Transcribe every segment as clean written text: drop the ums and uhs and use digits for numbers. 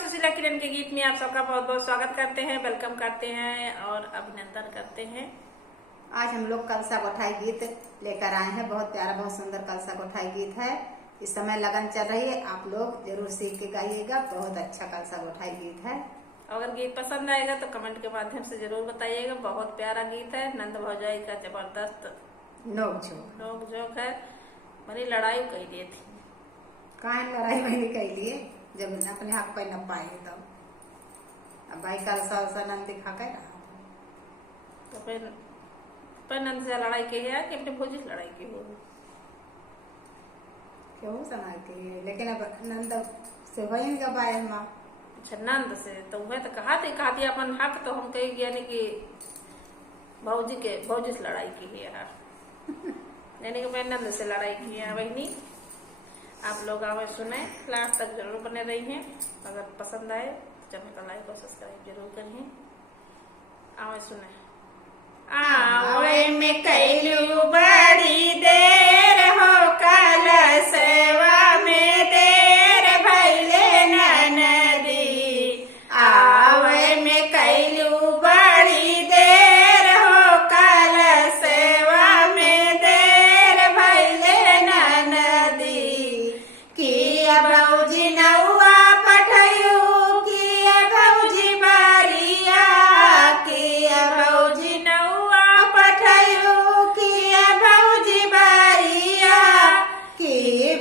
सुशीला किरण के गीत में आप सबका बहुत बहुत स्वागत करते हैं, वेलकम करते हैं और अभिनंदन करते हैं। आज हम लोग कलसा कोठाई गीत लेकर आए हैं। बहुत प्यारा, बहुत सुंदर कलसा कोठाई गीत है। इस समय लगन चल रही है, आप लोग जरूर सीख के गाइएगा। बहुत अच्छा कलसा कोठाई गीत है। अगर गीत पसंद आएगा तो कमेंट के माध्यम से जरूर बताइएगा। बहुत प्यारा गीत है। नंद भौजाई का जबरदस्त नोक झोंक है। बड़ी लड़ाई कही दी थी। कहाँ लड़ाई वही कही लिए जब अपने हक पे न पाए तो अब भाई कलसा उलसा नंद दिखा कर तो फिर नंद से लड़ाई की है कि अपने भौजी से लड़ाई की होगी। क्यों समझती है, लेकिन अब नंद से हो ही गवाए हम। अच्छा, नंद से तो वह तो कहा थी अपन हक, तो हम कही यानी कि भौजी से लड़ाई की है यानी कि मैं नंद से लड़ाई की है। वही आप लोग आवे सुने, लास्ट तक जरूर बने रही हैं। अगर पसंद आए तो चैनल का लाइक और सब्सक्राइब जरूर करिए। आवे सुने। आवे में कैलू बड़ी देर हो, कल सेवा में देर भैले ननदी। आवे में कैलू बड़ी देर हो, कल सेवा में देर भैले ननदी। किया भौजी नौआ पठयू, किया भौजी बारिया, किया भौजी नौआ पठयू, किया भौजी बारिया। की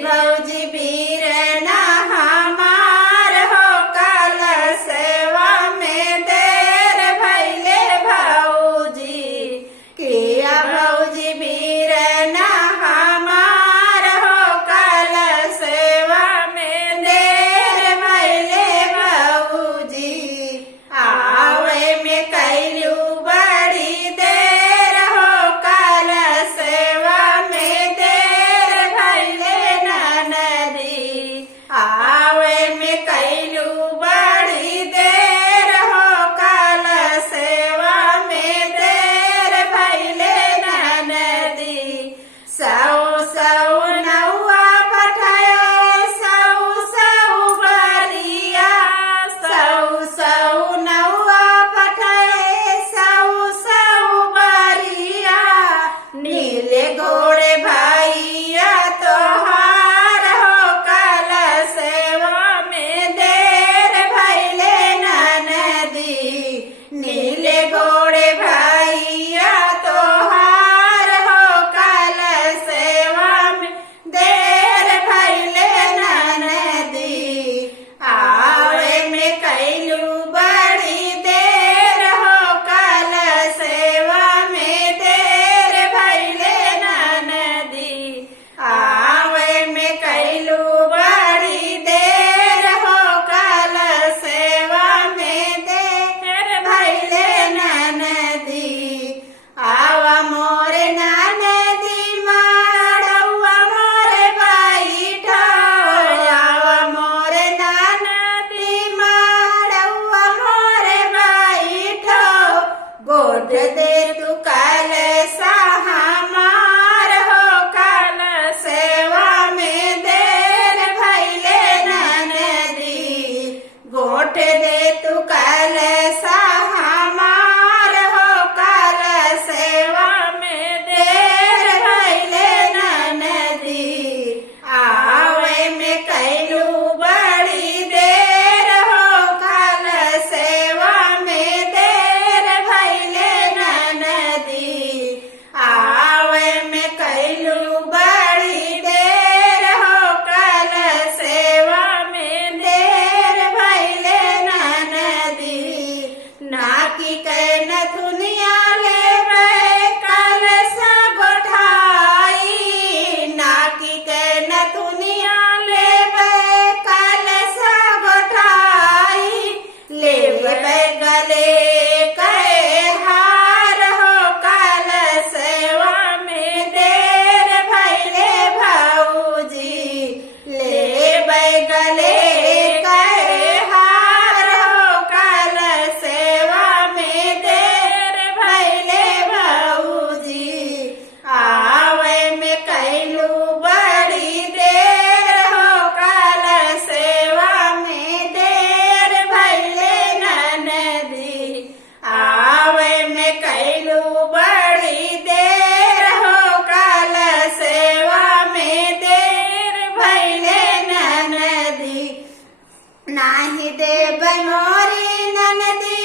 नाही देव मोरी ननदी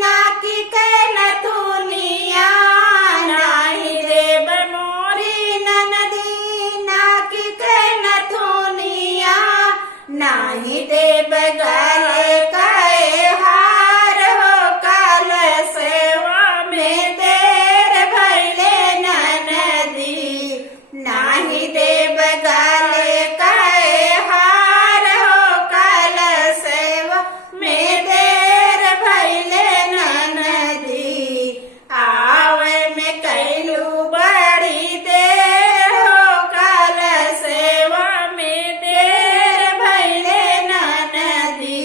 नाकी के नथुनिया, नाही देव मोरी ननदी नाकी के नथुनिया, नाही देव गले काए हार हो काल सेवा में देर भैले ननदी, नाही देव गले काए हार हो काल सेवा में देर भैले ननदी, आवे में कैलू बड़ी देर हो काल सेवा में देर भैले ननदी,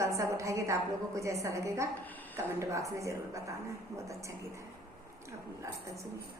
कलसा को उठाएगी तो आप लोगों को जैसा लगेगा कमेंट बॉक्स में जरूर बताना। बहुत अच्छा गीत है, आप लास्ट तक सुनिए।